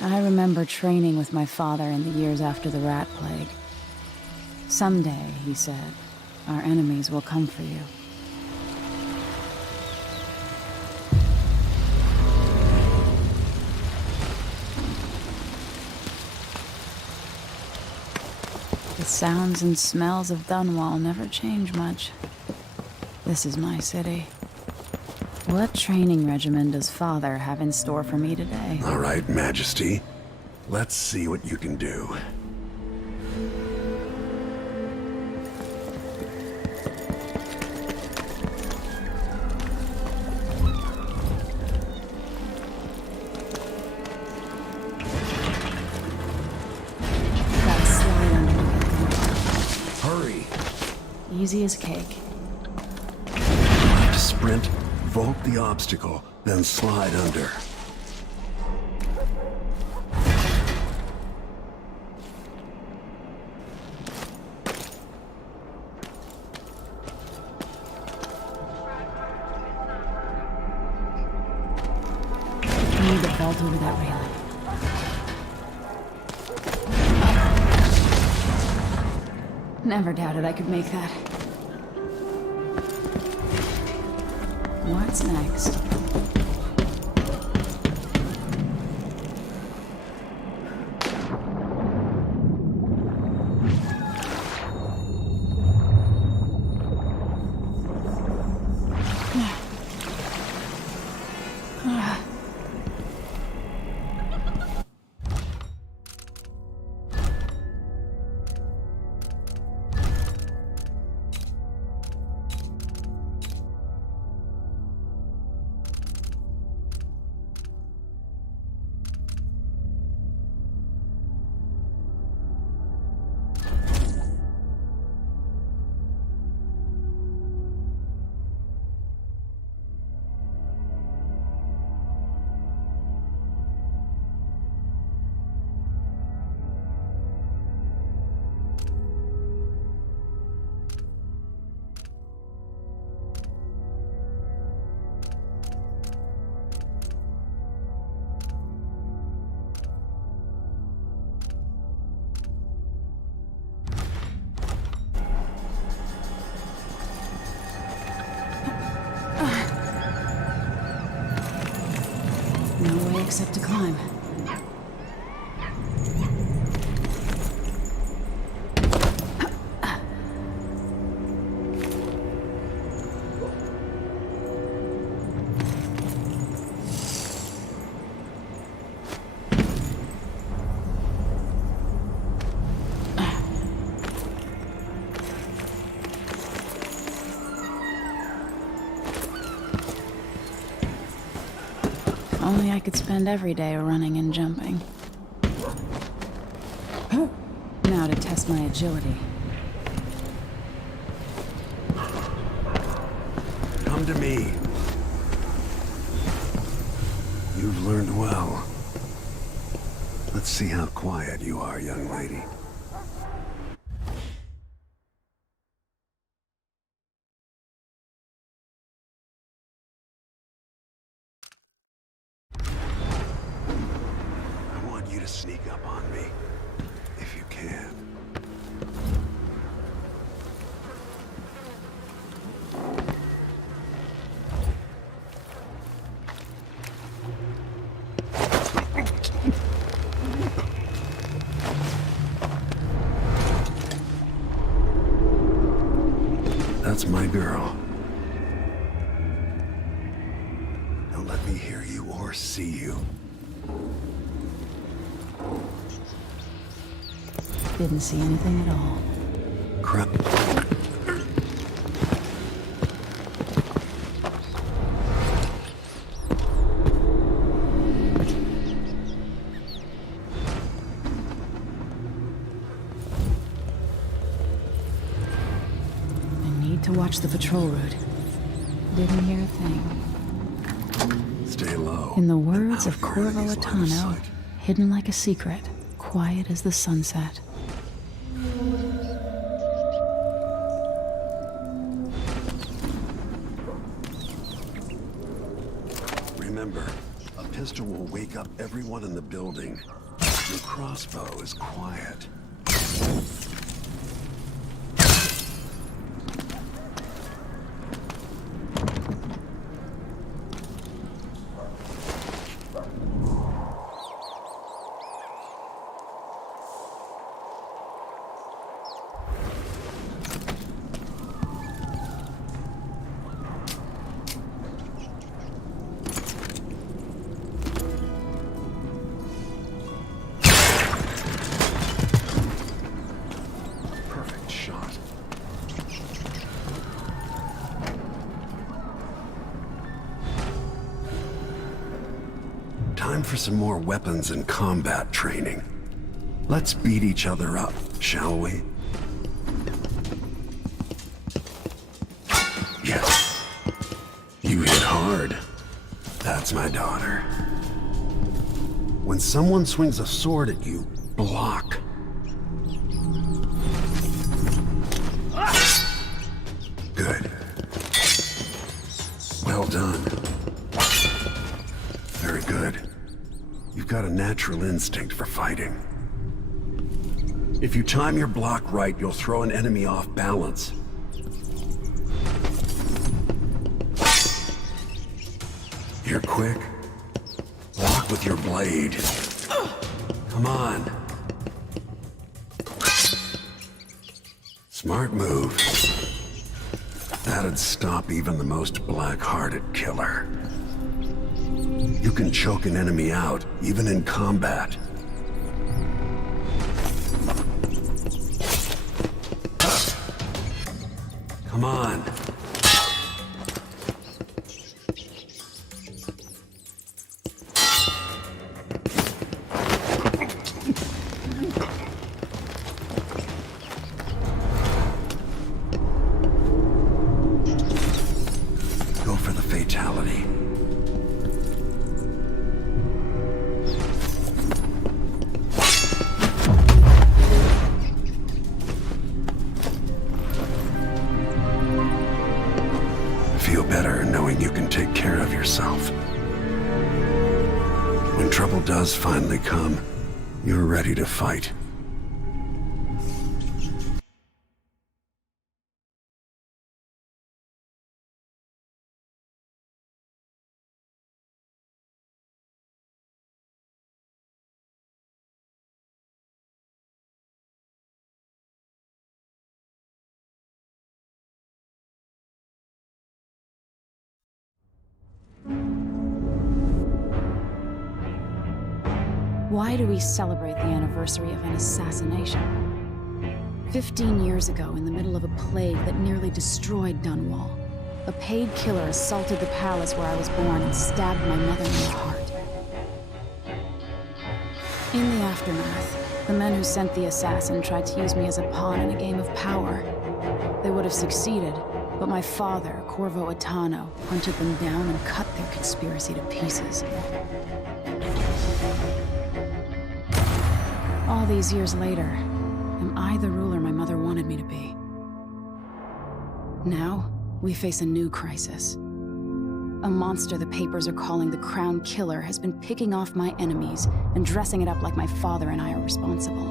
I remember training with my father in the years after the rat plague. Someday, he said, our enemies will come for you. The sounds and smells of Dunwall never change much. This is my city. What training regimen does Father have in store for me today? All right, Majesty. Let's see what you can do. Easy as cake. Sprint, vault the obstacle, then slide under. I need to vault over that railing. Never doubted I could make that. What's next? No way except to climb. Only I could spend every day running and jumping. Now to test my agility. Come to me. You've learned well. Let's see how quiet you are, young lady. I want you to sneak up on me, if you can. That's my girl. Don't let me hear you or see you. Didn't see anything at all. Crap. To watch the patrol route. Didn't hear a thing. Stay low. In the words and of out your Corvo enemy's line of Atano, sight. hidden like a secret, quiet as the sunset. Remember, a pistol will wake up everyone in the building. Your crossbow is quiet. Perfect shot. Time for some more weapons and combat training. Let's beat each other up, shall we? That's my daughter. When someone swings a sword at you, block. Good. Well done. Very good. You've got a natural instinct for fighting. If you time your block right, you'll throw an enemy off balance. You're quick. Block with your blade. Come on. Smart move. That'd stop even the most black-hearted killer. You can choke an enemy out, even in combat. Come on. Go for the fatality. Feel better knowing you can take care of yourself. When trouble does finally come, you're ready to fight. Why do we celebrate the anniversary of an assassination? 15 years ago, in the middle of a plague that nearly destroyed Dunwall, a paid killer assaulted the palace where I was born and stabbed my mother in the heart. In the aftermath, the men who sent the assassin tried to use me as a pawn in a game of power. They would have succeeded, but my father, Corvo Attano, hunted them down and cut their conspiracy to pieces. All these years later, am I the ruler my mother wanted me to be? Now, we face a new crisis. A monster the papers are calling the Crown Killer has been picking off my enemies and dressing it up like my father and I are responsible.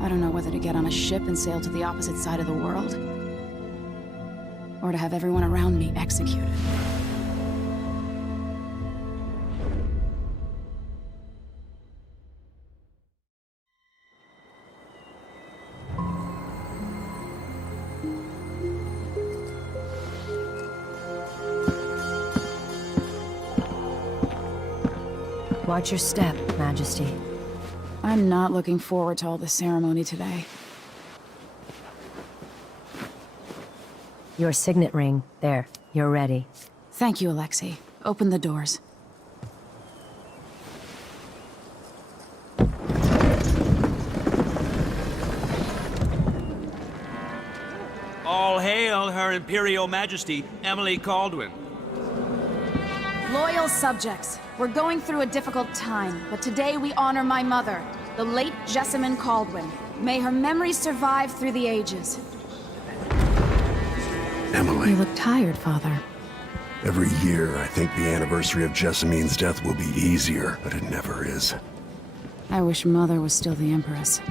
I don't know whether to get on a ship and sail to the opposite side of the world, or to have everyone around me executed. Watch your step, Majesty. I'm not looking forward to all the ceremony today. Your signet ring. There. You're ready. Thank you, Alexei. Open the doors. All hail Her Imperial Majesty, Emily Caldwin. Loyal subjects, we're going through a difficult time, but today we honor my mother, the late Jessamine Caldwin. May her memory survive through the ages. Emily. You look tired, Father. Every year, I think the anniversary of Jessamine's death will be easier, but it never is. I wish Mother was still the Empress.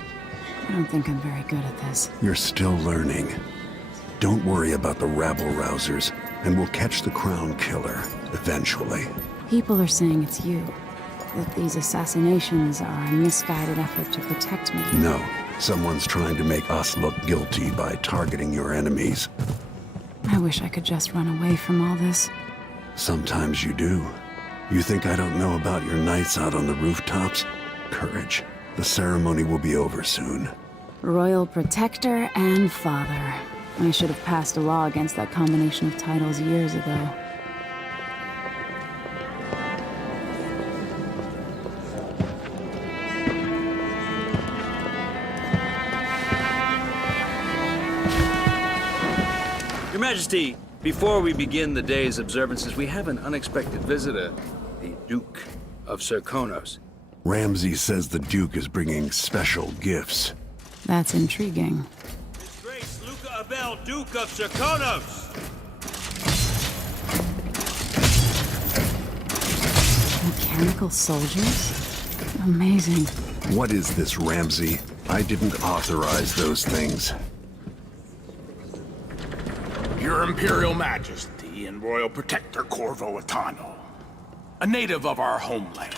I don't think I'm very good at this. You're still learning. Don't worry about the rabble-rousers, and we'll catch the Crown Killer, eventually. People are saying it's you. That these assassinations are a misguided effort to protect me. No, someone's trying to make us look guilty by targeting your enemies. I wish I could just run away from all this. Sometimes you do. You think I don't know about your nights out on the rooftops? Courage. The ceremony will be over soon. Royal Protector and Father. I should have passed a law against that combination of titles years ago. Majesty, before we begin the day's observances, we have an unexpected visitor, the Duke of Serkonos. Ramsey says the Duke is bringing special gifts. That's intriguing. His Grace Luca Abel, Duke of Serkonos! Mechanical soldiers? Amazing. What is this, Ramsey? I didn't authorize those things. Your Imperial Majesty and Royal Protector Corvo Attano, a native of our homeland.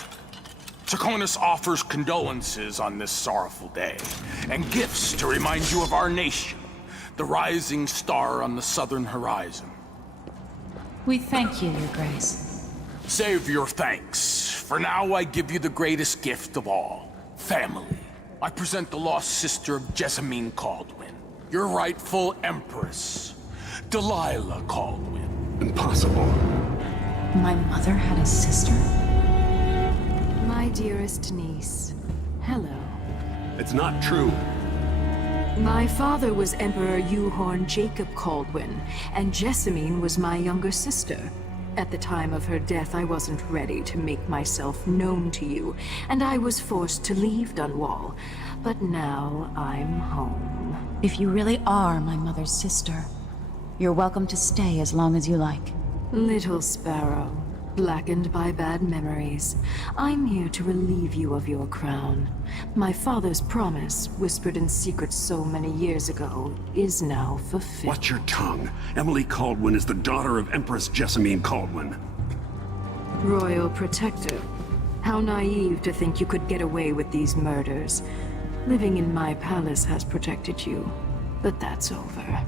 Serkonos offers condolences on this sorrowful day, and gifts to remind you of our nation, the rising star on the southern horizon. We thank you, Your Grace. Save your thanks. For now, I give you the greatest gift of all, family. I present the lost sister of Jessamine Caldwin, your rightful Empress, Delilah Caldwin. Impossible. My mother had a sister? My dearest niece, hello. It's not true. My father was Emperor Euhorn Jacob Caldwin, and Jessamine was my younger sister. At the time of her death, I wasn't ready to make myself known to you, and I was forced to leave Dunwall. But now I'm home. If you really are my mother's sister, you're welcome to stay as long as you like. Little sparrow, blackened by bad memories, I'm here to relieve you of your crown. My father's promise, whispered in secret so many years ago, is now fulfilled. Watch your tongue. Emily Caldwin is the daughter of Empress Jessamine Caldwin. Royal Protector, how naive to think you could get away with these murders. Living in my palace has protected you, but that's over.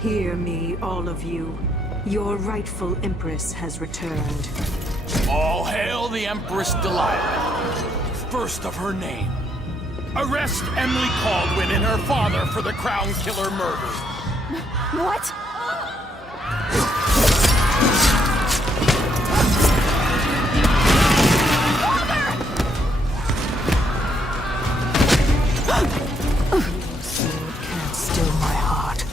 Hear me, all of you. Your rightful Empress has returned. All hail the Empress Delilah, first of her name. Arrest Emily Caldwin and her father for the Crown Killer murder. What? Sword can't still my heart.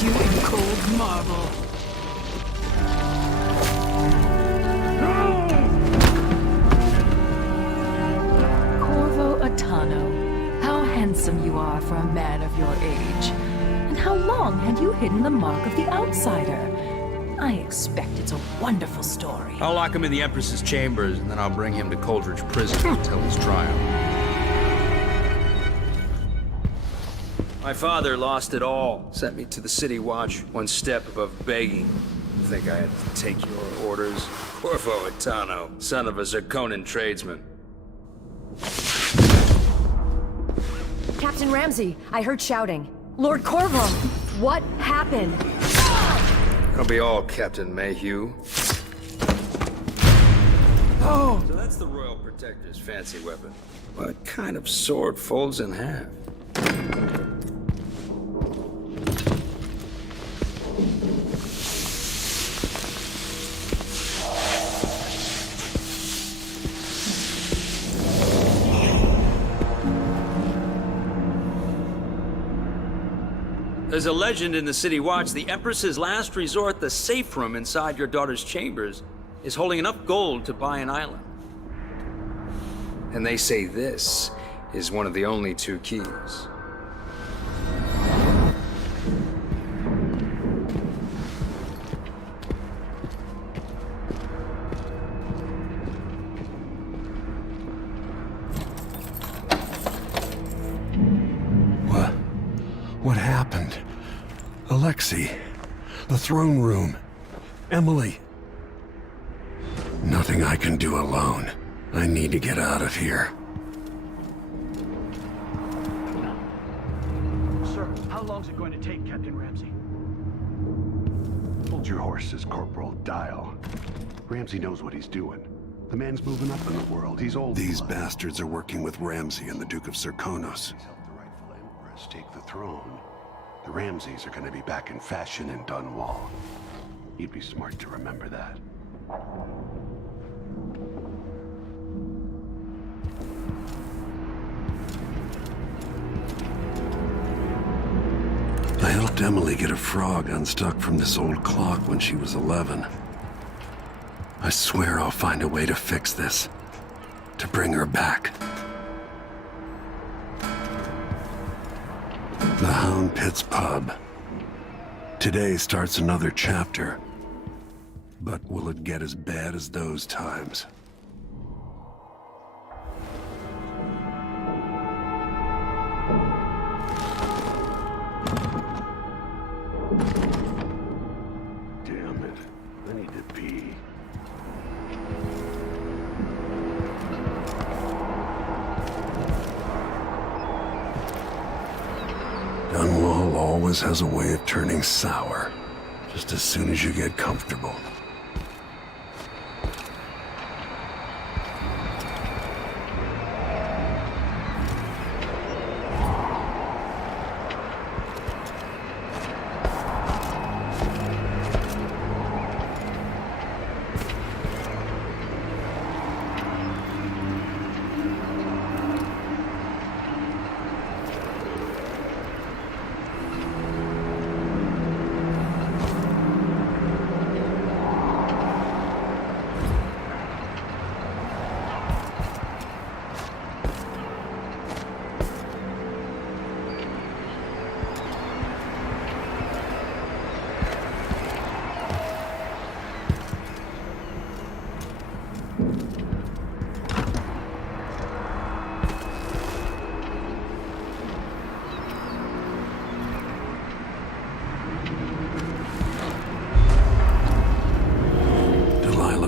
You in cold marble. Corvo Attano, how handsome you are for a man of your age. And how long had you hidden the mark of the outsider? I expect it's a wonderful story. I'll lock him in the Empress's chambers, and then I'll bring him to Coldridge Prison until his trial. My father lost it all. Sent me to the City Watch, one step above begging. Think I had to take your orders? Corvo Attano, son of a Zirconan tradesman. Captain Ramsey, I heard shouting. Lord Corvo, what happened? It'll be all Captain Mayhew. Oh! So that's the Royal Protector's fancy weapon. What kind of sword folds in half? There's a legend in the City Watch, the Empress's last resort, the safe room inside your daughter's chambers, is holding enough gold to buy an island. And they say this is one of the only two keys. taxi. The throne room. Emily. Nothing I can do alone. I need to get out of here. Sir, how long's it going to take, Captain Ramsey? Hold your horses, Corporal Dial. Ramsey knows what he's doing. The man's moving up in the world. He's old. These bastards are working with Ramsey and the Duke of Serkonos. He's helped the rightful Empress take the throne. The Ramseys are going to be back in fashion in Dunwall. You'd be smart to remember that. I helped Emily get a frog unstuck from this old clock when she was 11. I swear I'll find a way to fix this. To bring her back. The Hound Pits Pub. Today starts another chapter. But will it get as bad as those times? Damn it. I need to pee. Dunwall always has a way of turning sour, just as soon as you get comfortable.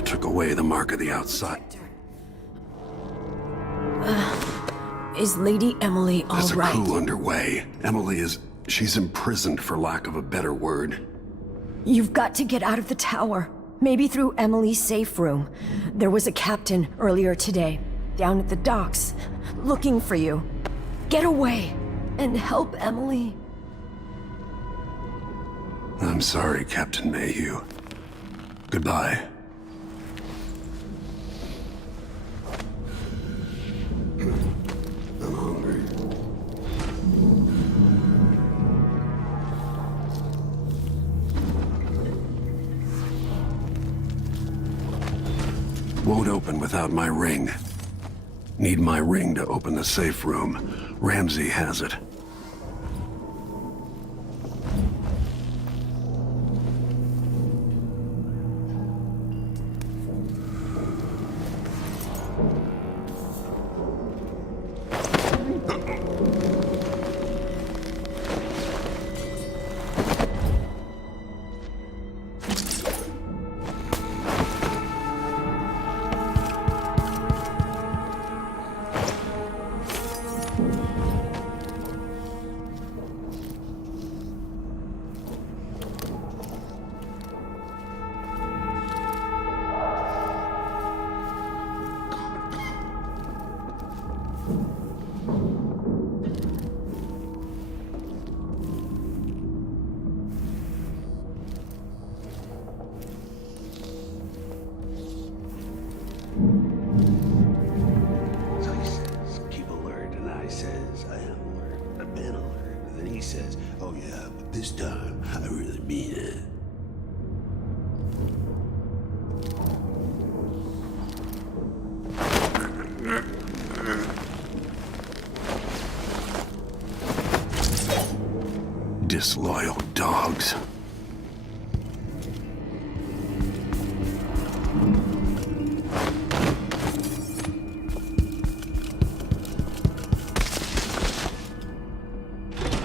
Took away the mark of the outside. Is Lady Emily all There's a right? coup underway. She's imprisoned for lack of a better word. You've got to get out of the tower. Maybe through Emily's safe room. There was a captain earlier today, down at the docks, looking for you. Get away and help Emily. I'm sorry, Captain Mayhew. Goodbye. I'm hungry. Won't open without my ring. Need my ring to open the safe room. Ramsey has it. This time, I really mean it. Disloyal dogs.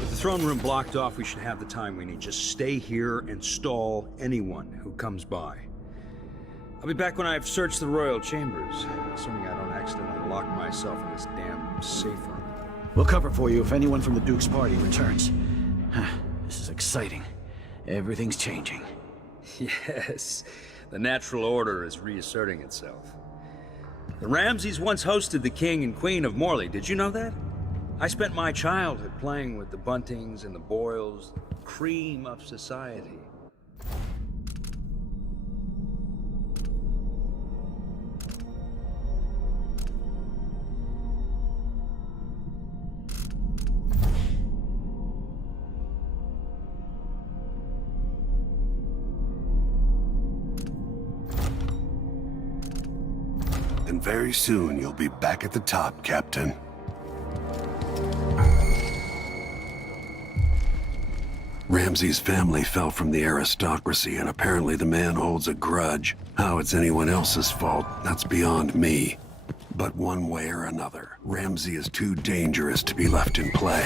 The throne room blocked off, we should have the time we need. Just stay here and stall anyone who comes by. I'll be back when I've searched the royal chambers, assuming I don't accidentally lock myself in this damn safe room. We'll cover for you if anyone from the Duke's party returns. This is exciting. Everything's changing. Yes, the natural order is reasserting itself. The Ramseys once hosted the King and Queen of Morley. Did you know that? I spent my childhood playing with the Buntings and the Boyles, the cream of society. And very soon you'll be back at the top, Captain. Ramsey's family fell from the aristocracy, and apparently the man holds a grudge. How it's anyone else's fault, that's beyond me. But one way or another, Ramsey is too dangerous to be left in play.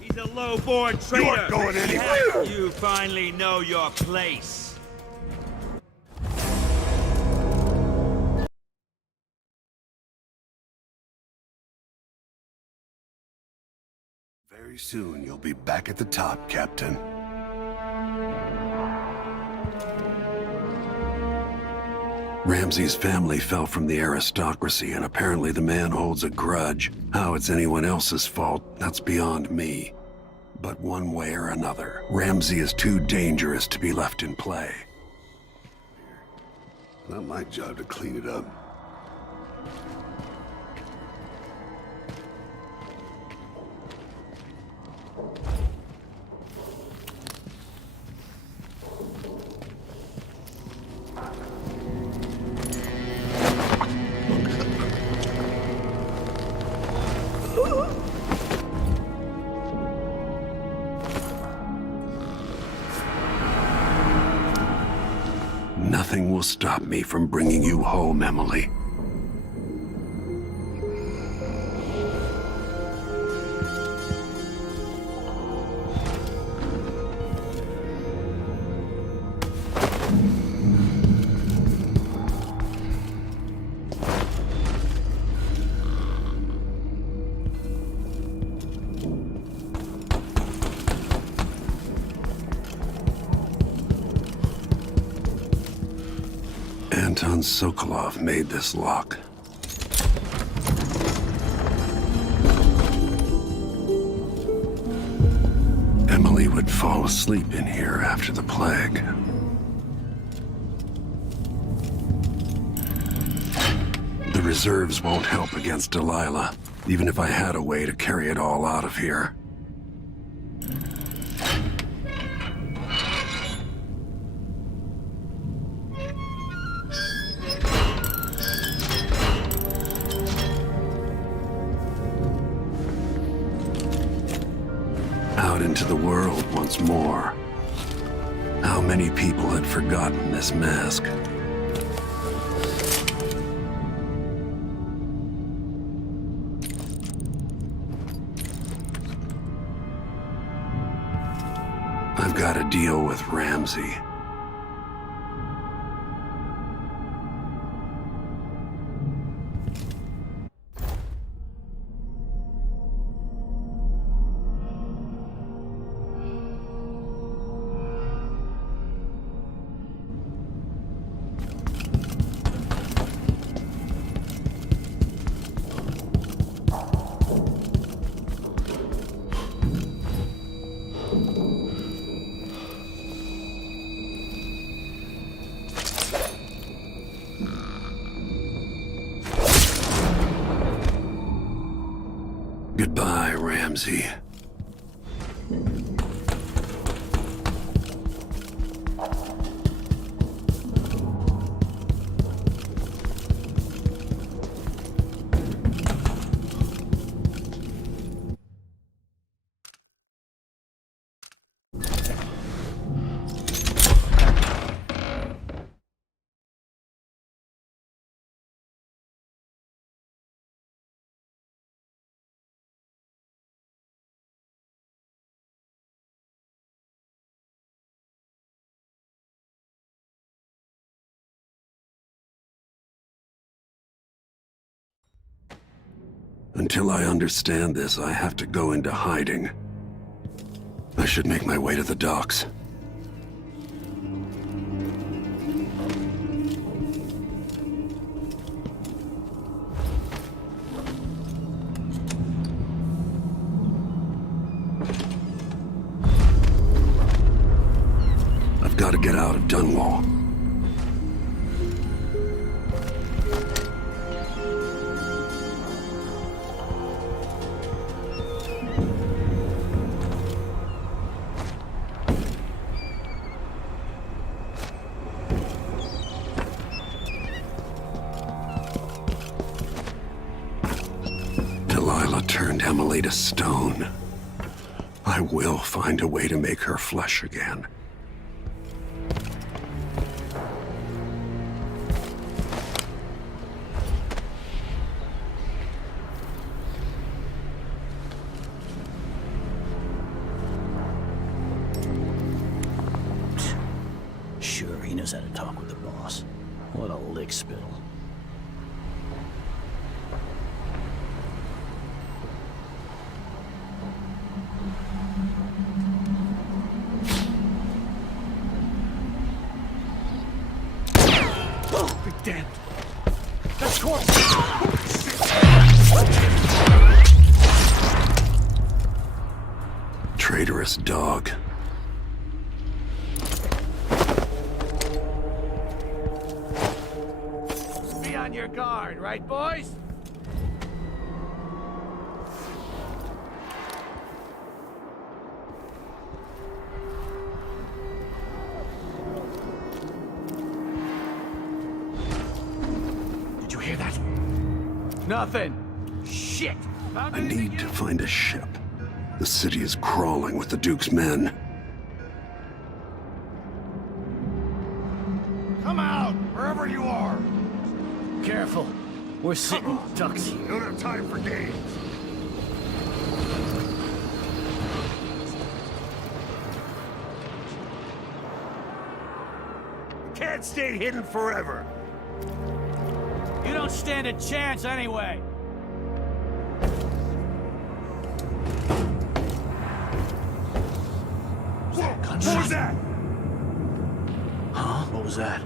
He's a low-born traitor! You aren't going anywhere! You finally know your place. Very soon you'll be back at the top, Captain. Ramsey's family fell from the aristocracy, and apparently the man holds a grudge. How it's anyone else's fault, that's beyond me. But one way or another, Ramsey is too dangerous to be left in play. Not my job to clean it up. Nothing will stop me from bringing you home, Emily. Anton Sokolov made this lock. Emily would fall asleep in here after the plague. The reserves won't help against Delilah, even if I had a way to carry it all out of here. Out into the world once more. How many people had forgotten this mask? I've got to deal with Ramsey. Goodbye, Ramsey. Until I understand this, I have to go into hiding. I should make my way to the docks. I've got to get out of Dunwall. Turned Emily to stone. I will find a way to make her flesh again. Sure, he knows how to talk with the boss. What a lick spittle. Damn. That's course. Traitorous dog. Be on your guard, right, boys? Nothing. Shit. I need to find a ship. The city is crawling with the Duke's men. Come out, wherever you are. Careful. We're sitting ducks here. Don't have time for games. Can't stay hidden forever. You don't stand a chance anyway. What was that? Huh? What was that?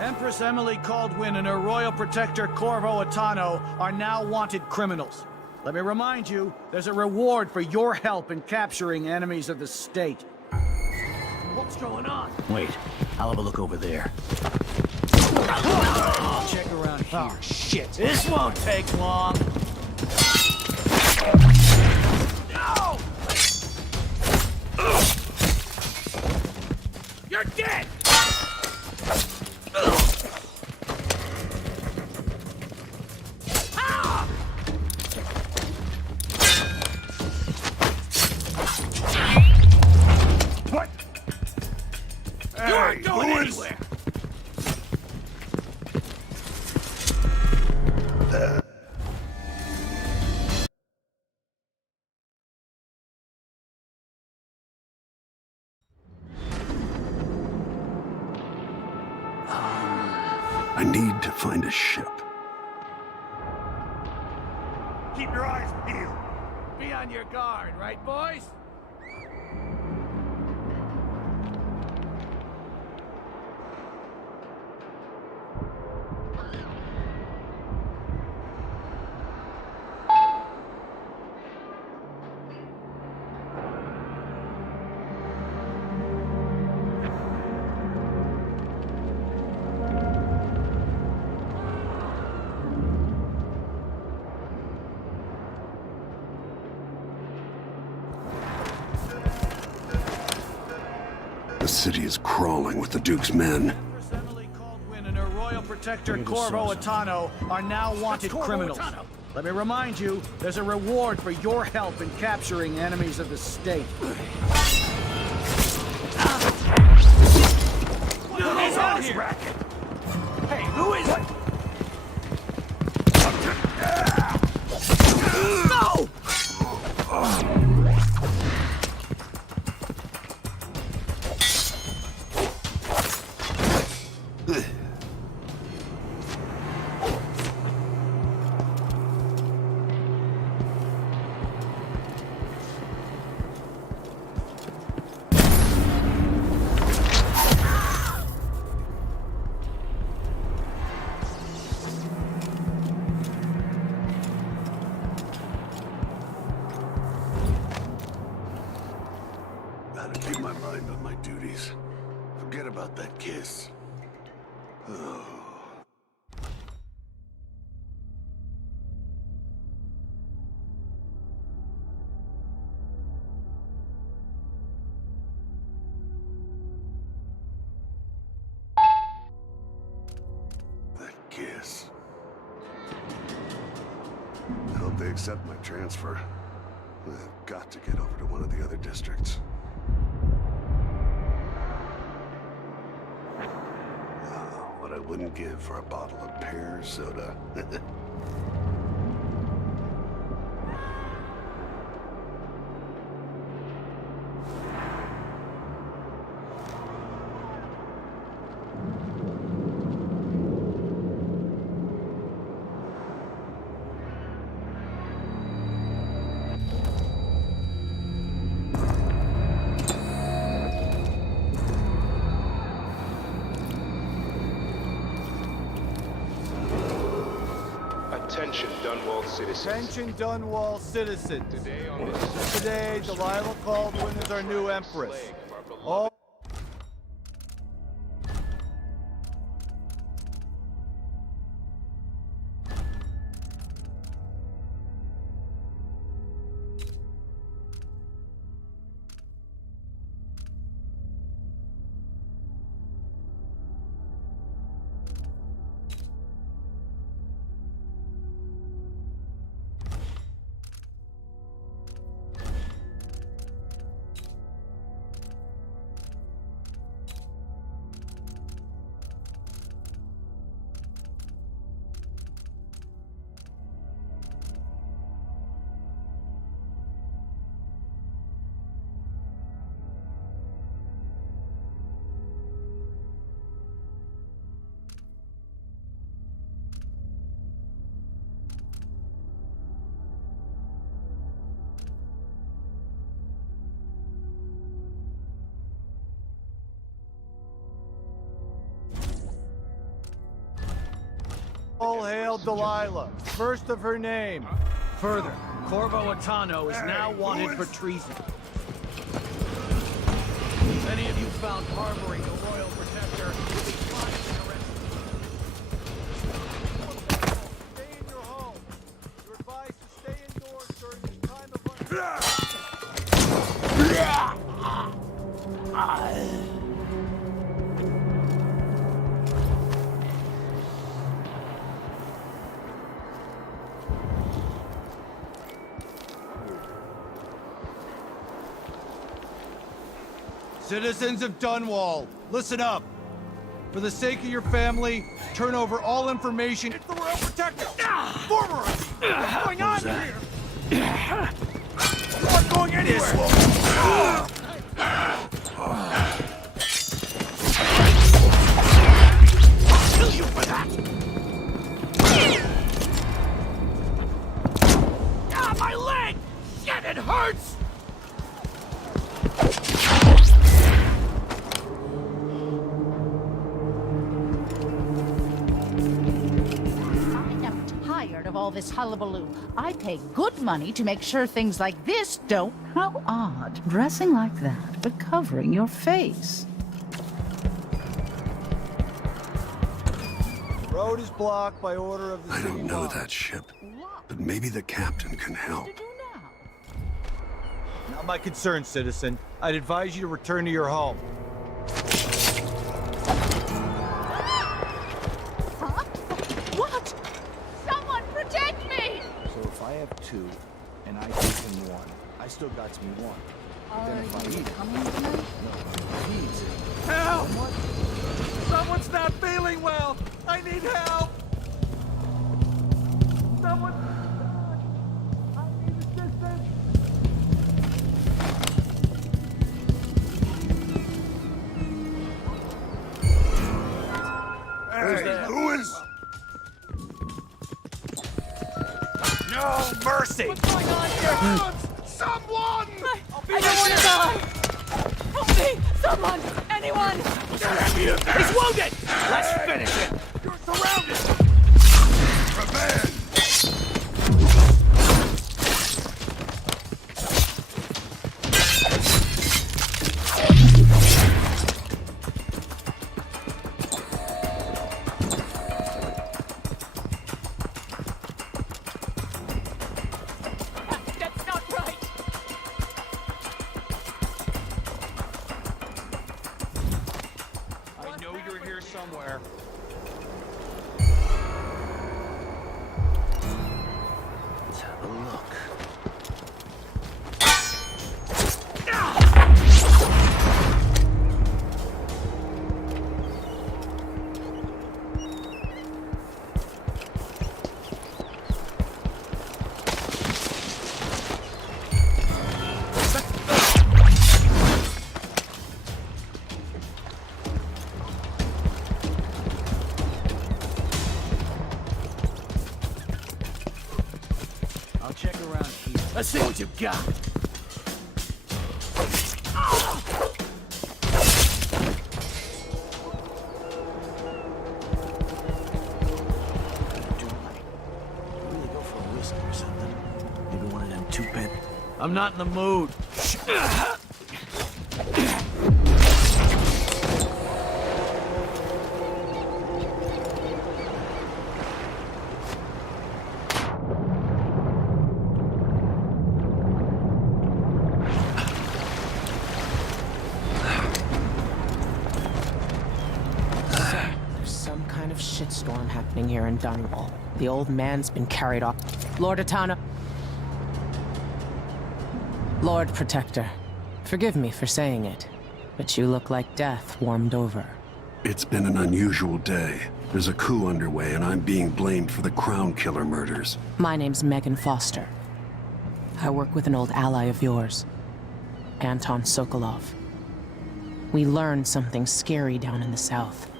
Empress Emily Caldwin and her royal protector Corvo Attano are now wanted criminals. Let me remind you, there's a reward for your help in capturing enemies of the state. What's going on? Wait, I'll have a look over there. I'll check around here. Oh, shit. This won't take long. No! You're dead! What? You aren't going anywhere! I need to find a ship. Keep your eyes peeled. Be on your guard, right, boys? The city is crawling with the Duke's men. Empress Emily Caldwin and her royal protector Corvo Attano are now wanted criminals. Let me remind you, there's a reward for your help in capturing enemies of the state. What is on this racket? Hey, who is it? No! duties. Forget about that kiss. Oh. That kiss. I hope they accept my transfer. I've got to get over to one of the other districts. What I wouldn't give for a bottle of pear soda. Attention, Dunwall citizens. Attention, Dunwall citizens. Today, Delilah Caldwin is our new empress. All hail Delilah, first of her name. Further, Corvo Attano is now wanted for treason. If any of you found harboring the royal protector, will be tried and arrested. Stay in your home. You're advised to stay indoors during this time of Citizens of Dunwall, listen up. For the sake of your family, turn over all information. It's the Royal Protector! Forward! What's going on here? You're not going anywhere! I'll kill you for that! Ah, my leg! Shit, it hurts! All this hullabaloo. I pay good money to make sure things like this don't... How odd. Dressing like that, but covering your face. The road is blocked by order of the I don't know that ship, but maybe the captain can help. Not my concern, citizen. I'd advise you to return to your home. I have two, and I give him one. I still got to be one. But then if I eat it, no, he eats it. Help! Someone's not feeling well! I need help! Someone... I need assistance! Hey, Lewis! No mercy! What's going on here? Someone! I don't want to die! Help me! Someone! Anyone! He's wounded! Let's finish him! You're surrounded! Revenge! somewhere. Let's have a look. I'll check around here. Let's see what you got. Really go for a whiskey or something. Maybe one of them two-bit. I'm not in the mood. There's some kind of shitstorm happening here in Dunwall. The old man's been carried off. Lord Atano. Lord Protector. Forgive me for saying it, but you look like death warmed over. It's been an unusual day. There's a coup underway, and I'm being blamed for the Crown Killer murders. My name's Megan Foster. I work with an old ally of yours, Anton Sokolov. We learned something scary down in the south,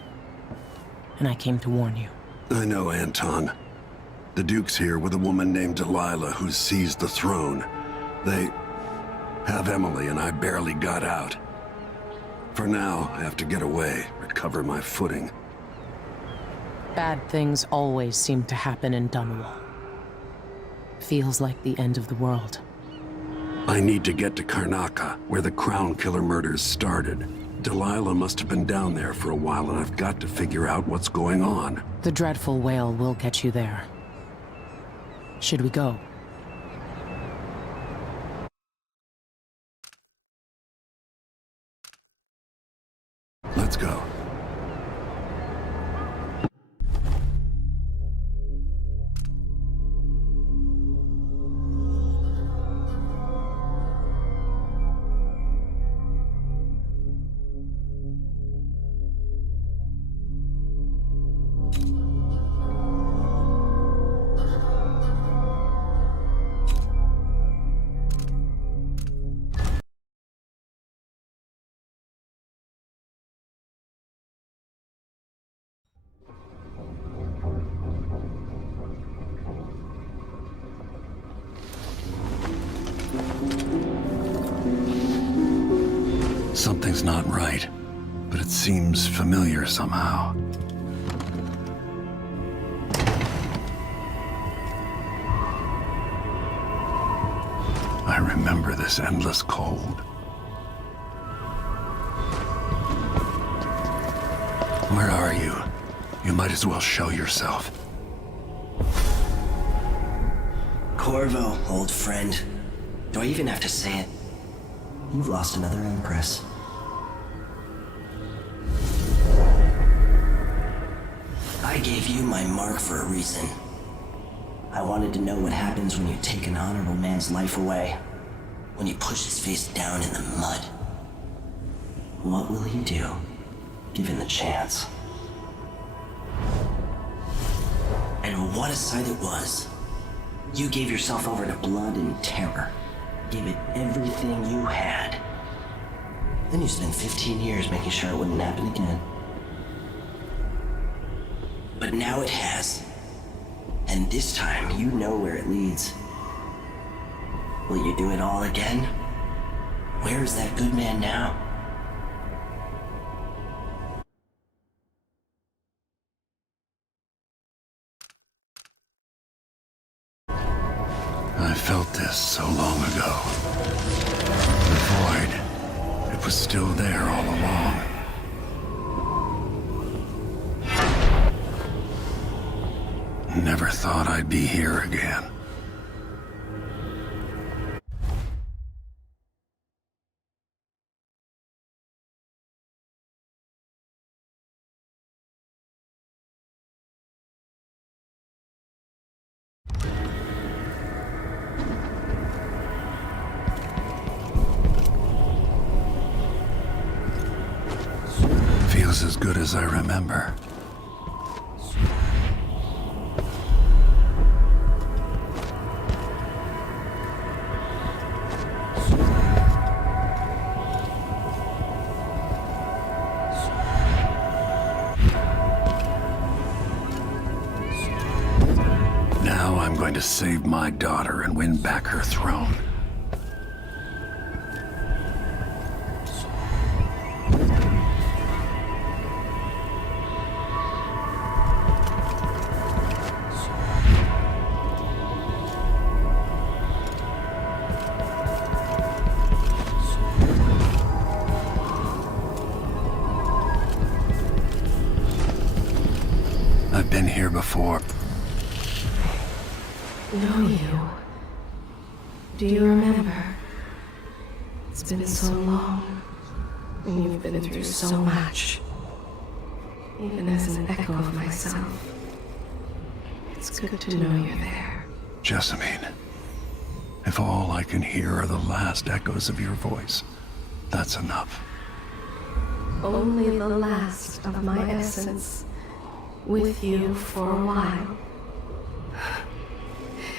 and I came to warn you. I know, Anton. The Duke's here with a woman named Delilah who's seized the throne. They have Emily, and I barely got out. For now, I have to get away, recover my footing. Bad things always seem to happen in Dunwall. Feels like the end of the world. I need to get to Karnaca, where the Crown Killer murders started. Delilah must have been down there for a while, and I've got to figure out what's going on. The dreadful whale will get you there. Should we go? Let's go. Something's not right, but it seems familiar somehow. I remember this endless cold. Where are you? You might as well show yourself. Corvo, old friend. Do I even have to say it? You've lost another Empress. I gave you my mark for a reason. I wanted to know what happens when you take an honorable man's life away. When you push his face down in the mud. What will he do, given the chance? And what a sight it was. You gave yourself over to blood and terror. Gave it everything you had. Then you spent 15 years making sure it wouldn't happen again. But now it has. And this time, you know where it leads. Will you do it all again? Where is that good man now? I felt this so long ago. The void. It was still there all along. Never thought I'd be here again. as good as I remember. Now I'm going to save my daughter and win back her throne. I've been here before. Know you. Do you remember? It's been so long, and you've been through so much. Even as an echo of myself, it's good to know you're there. Jessamine, if all I can hear are the last echoes of your voice, that's enough. Only the last of my essence, with you for a while.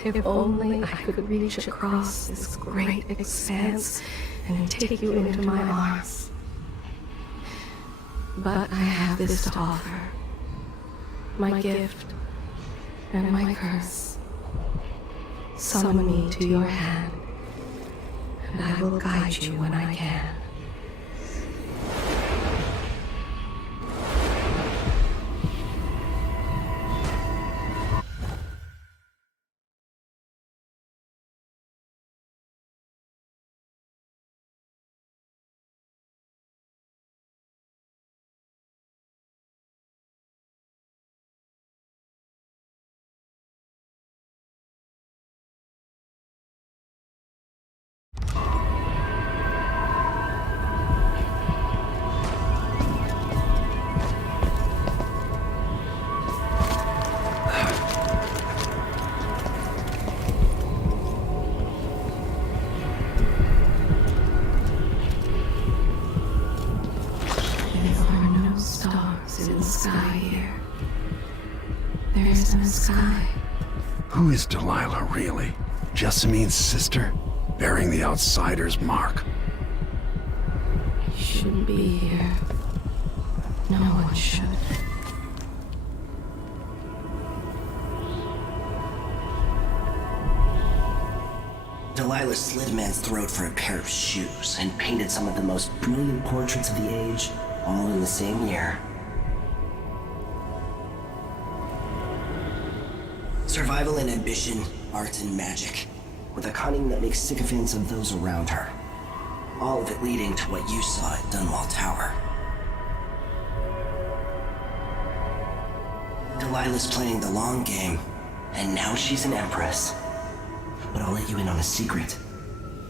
If only I could reach across this great expanse and take you into my arms. But I have this to offer. My gift and my curse. Summon me to your hand, and I will guide you when I can. Who is Delilah, really? Jessamine's sister? Bearing the outsider's mark. You shouldn't be here. No one should. Delilah slit a man's throat for a pair of shoes and painted some of the most brilliant portraits of the age, all in the same year. Survival and ambition, art and magic, with a cunning that makes sycophants of those around her. All of it leading to what you saw at Dunwall Tower. Delilah's playing the long game, and now she's an empress. But I'll let you in on a secret.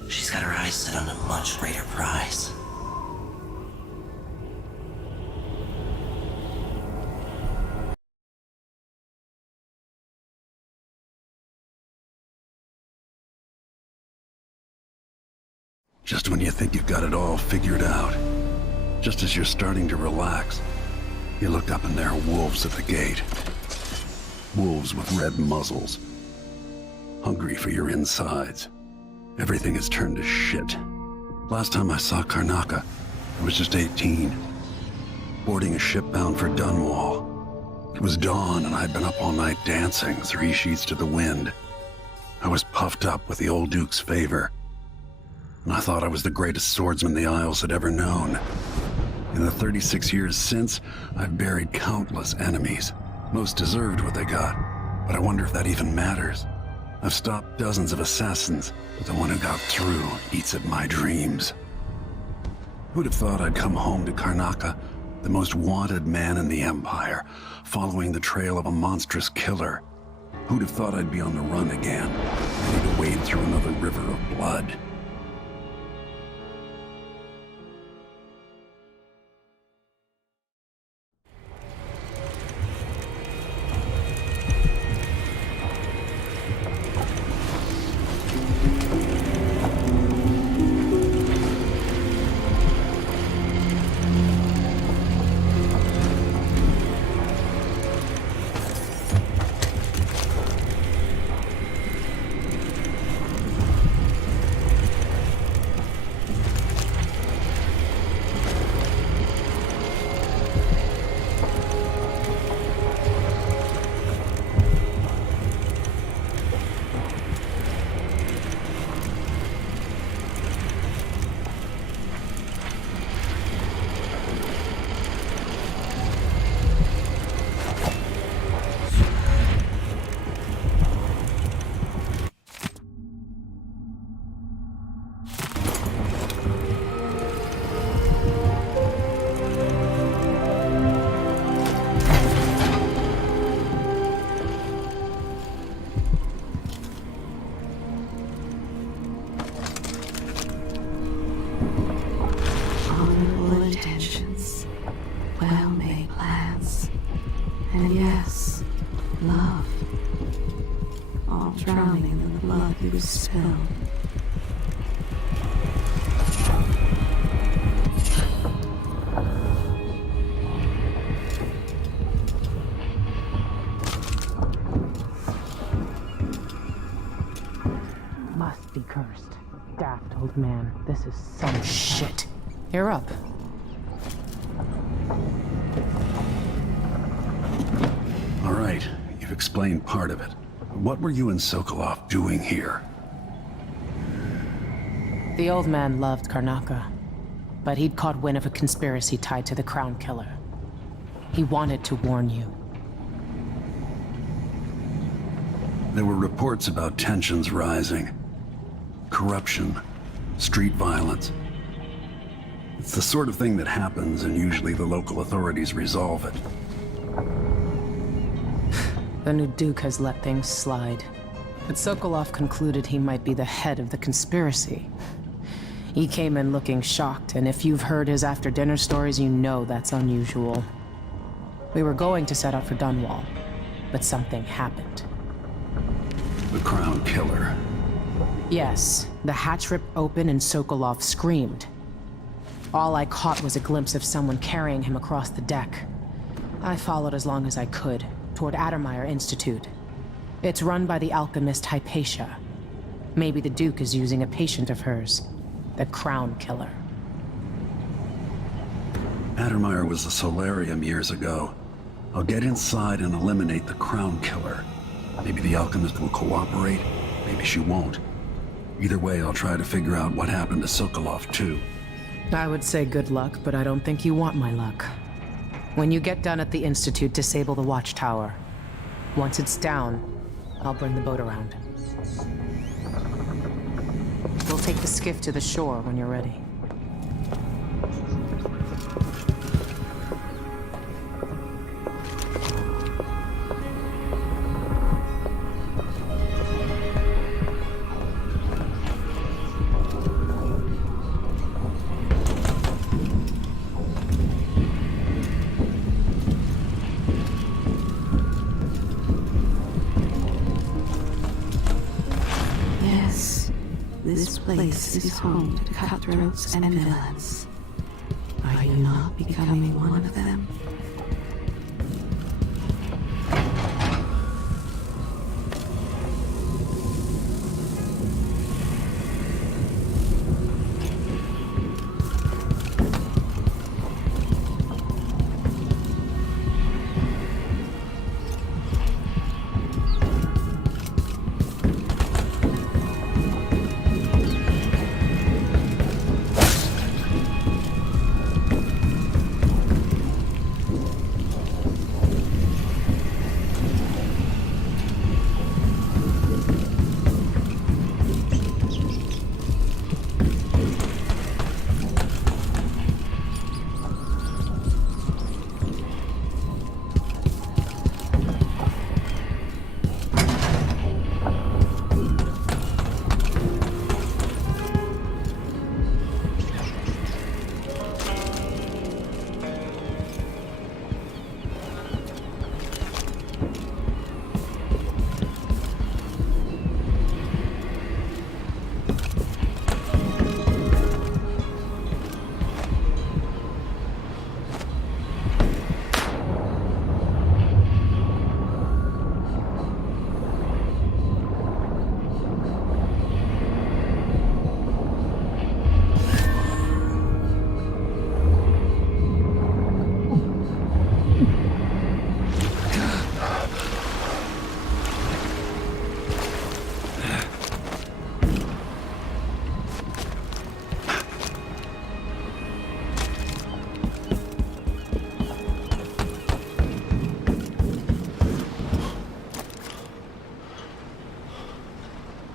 She's got her eyes set on a much greater prize. Just when you think you've got it all figured out, just as you're starting to relax, you look up and there are wolves at the gate. Wolves with red muzzles, hungry for your insides. Everything has turned to shit. Last time I saw Karnaca, I was just 18, boarding a ship bound for Dunwall. It was dawn and I'd been up all night dancing, 3 sheets to the wind. I was puffed up with the old Duke's favor, and I thought I was the greatest swordsman the Isles had ever known. In the 36 years since, I've buried countless enemies. Most deserved what they got, but I wonder if that even matters. I've stopped dozens of assassins, but the one who got through eats at my dreams. Who'd have thought I'd come home to Karnaca, the most wanted man in the Empire, following the trail of a monstrous killer? Who'd have thought I'd be on the run again, ready to wade through another river of blood? drowning in the blood you've spilled. Must be cursed. Daft old man, this is some shit. You're up. All right, you've explained part of it. What were you and Sokolov doing here? The old man loved Karnaka, but he'd caught wind of a conspiracy tied to the Crown Killer. He wanted to warn you. There were reports about tensions rising. Corruption, street violence. It's the sort of thing that happens, and usually the local authorities resolve it. The new Duke has let things slide, but Sokolov concluded he might be the head of the conspiracy. He came in looking shocked, and if you've heard his after-dinner stories, you know that's unusual. We were going to set out for Dunwall, but something happened. The Crown Killer. Yes, the hatch ripped open and Sokolov screamed. All I caught was a glimpse of someone carrying him across the deck. I followed as long as I could, toward Addermeyer Institute. It's run by the alchemist Hypatia. Maybe the Duke is using a patient of hers, the Crown Killer. Addermeyer was a solarium years ago. I'll get inside and eliminate the Crown Killer. Maybe the alchemist will cooperate, maybe she won't. Either way, I'll try to figure out what happened to Sokolov, too. I would say good luck, but I don't think you want my luck. When you get done at the Institute, disable the watchtower. Once it's down, I'll bring the boat around. We'll take the skiff to the shore when you're ready. This place is home to cutthroats and villains. Are you not becoming one of them?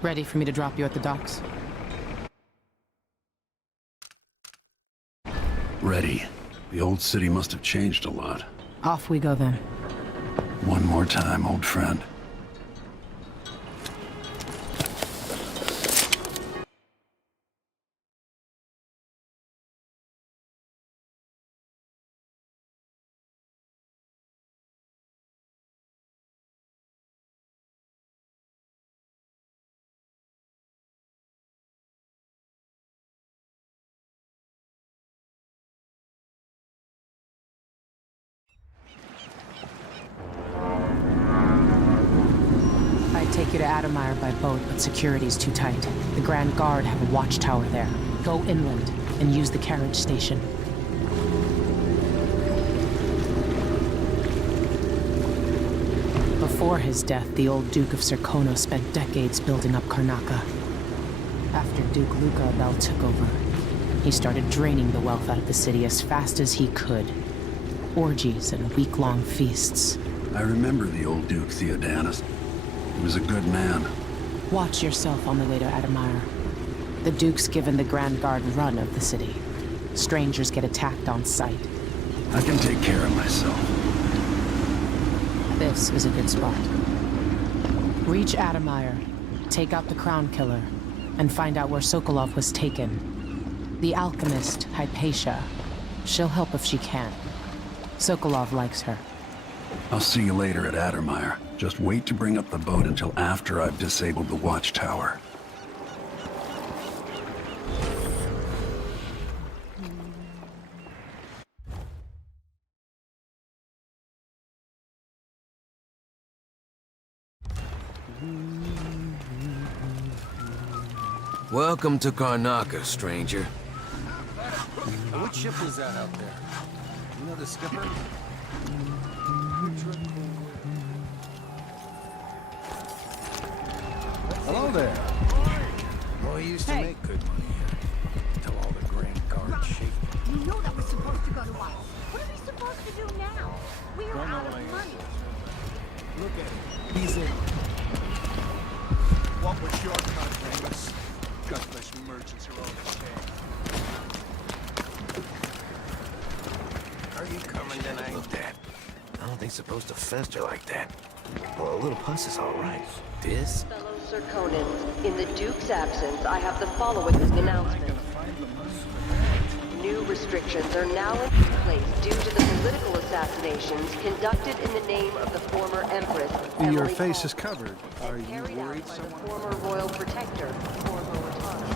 Ready for me to drop you at the docks? Ready. The old city must have changed a lot. Off we go then. One more time, old friend. Adamire by boat, but security's too tight. The Grand Guard have a watchtower there. Go inland and use the carriage station. Before his death, the old Duke of Serkonos spent decades building up Karnaca. After Duke Luca Abel took over, he started draining the wealth out of the city as fast as he could. Orgies and week-long feasts. I remember the old Duke Theodanis. He was a good man. Watch yourself on the way to Adamire. The Duke's given the Grand Guard run of the city. Strangers get attacked on sight. I can take care of myself. This is a good spot. Reach Adamire, take out the Crown Killer, and find out where Sokolov was taken. The alchemist, Hypatia. She'll help if she can. Sokolov likes her. I'll see you later at Adamire. Just wait to bring up the boat until after I've disabled the watchtower. Welcome to Karnaca, stranger. What ship was that out there? You know the skipper? Hello there. Boy, used to make good money here. Till all the Grand Guard shit. You know that we're supposed to go to Ice. What are we supposed to do now? We're out of money. Look at it. He's in. What was your contract? Gutless merchants are all the same. Are you coming tonight? Look, Dad. I don't think it's supposed to fester like that. Well, a little pus is all right. This? Fellow Serkonans, in the Duke's absence, I have the following announcement. New restrictions are now in place due to the political assassinations conducted in the name of the former Empress, Your Emily face Hall, is covered. Are you carried out worried by someone? the former royal protector, Corvo Atano.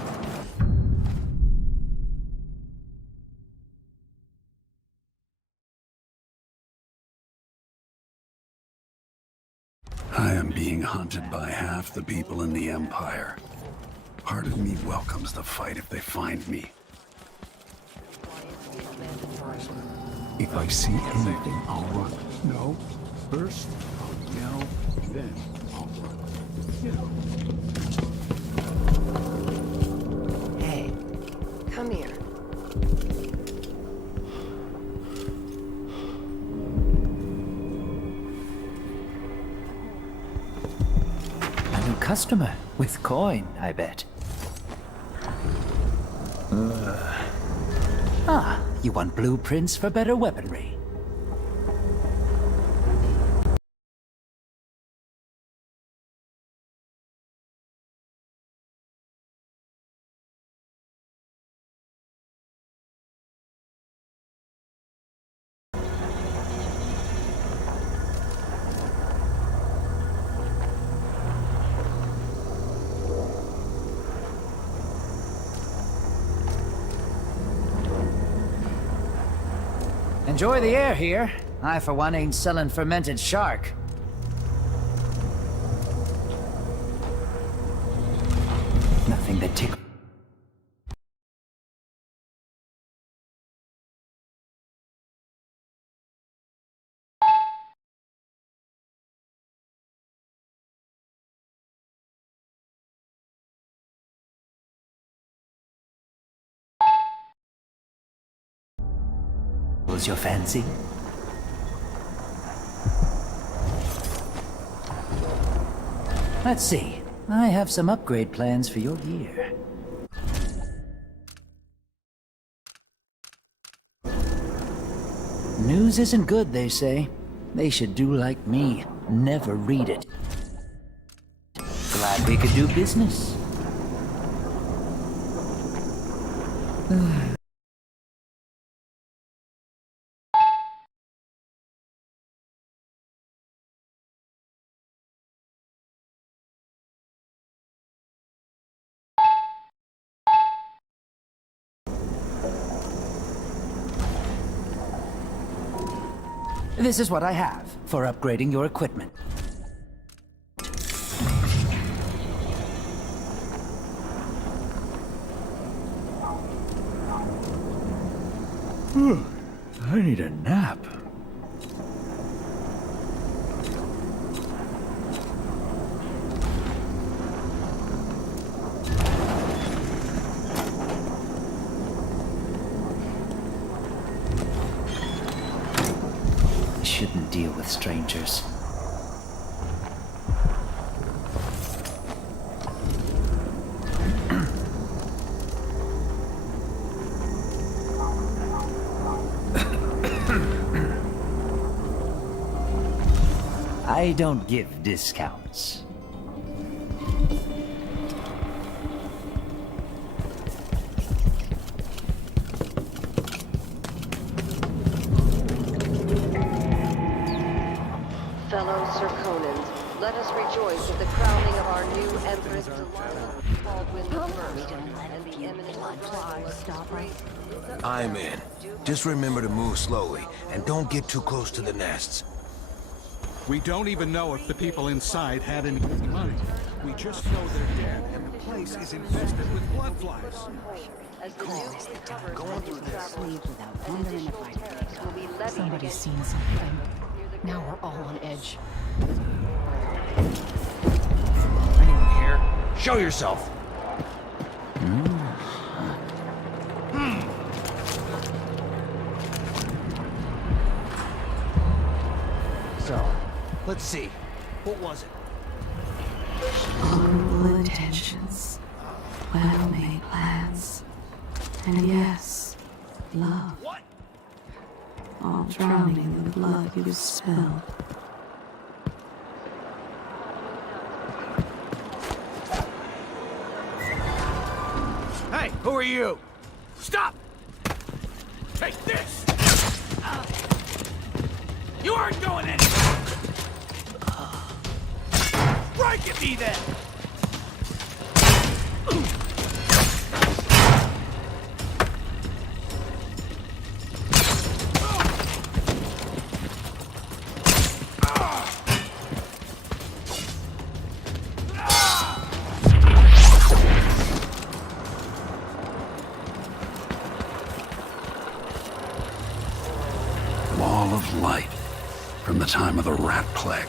I am being hunted by half the people in the Empire. Part of me welcomes the fight if they find me. If I see anything, I'll run. No. First, I'll yell, then I'll run. Hey, come here. A new customer with coin, I bet. You want blueprints for better weaponry? Enjoy the air here. I, for one, ain't selling fermented shark. Nothing that tickles. Your fancy? Let's see. I have some upgrade plans for your gear. News isn't good, they say. They should do like me. Never read it. Glad we could do business. This is what I have for upgrading your equipment. I need a nap. I shouldn't deal with strangers. I don't give discounts. Fellow Serkonans, let us rejoice at the crowning of our new Empress Baldwin I and the eminent I'm in. Just remember to move slowly, and don't get too close to the nests. We don't even know if the people inside had any money. We just know they're dead, and the place is infested with blood flies. Somebody's seen something. Now we're all on edge. Anyone here? Show yourself! So, let's see. What was it? Honorable intentions, well-made plans, and yes, love. What? All drowning in the blood you've spilled. Hey, who are you? Stop! Take this! You aren't going anywhere! Strike at me then! Wall of light from the time of the rat plague.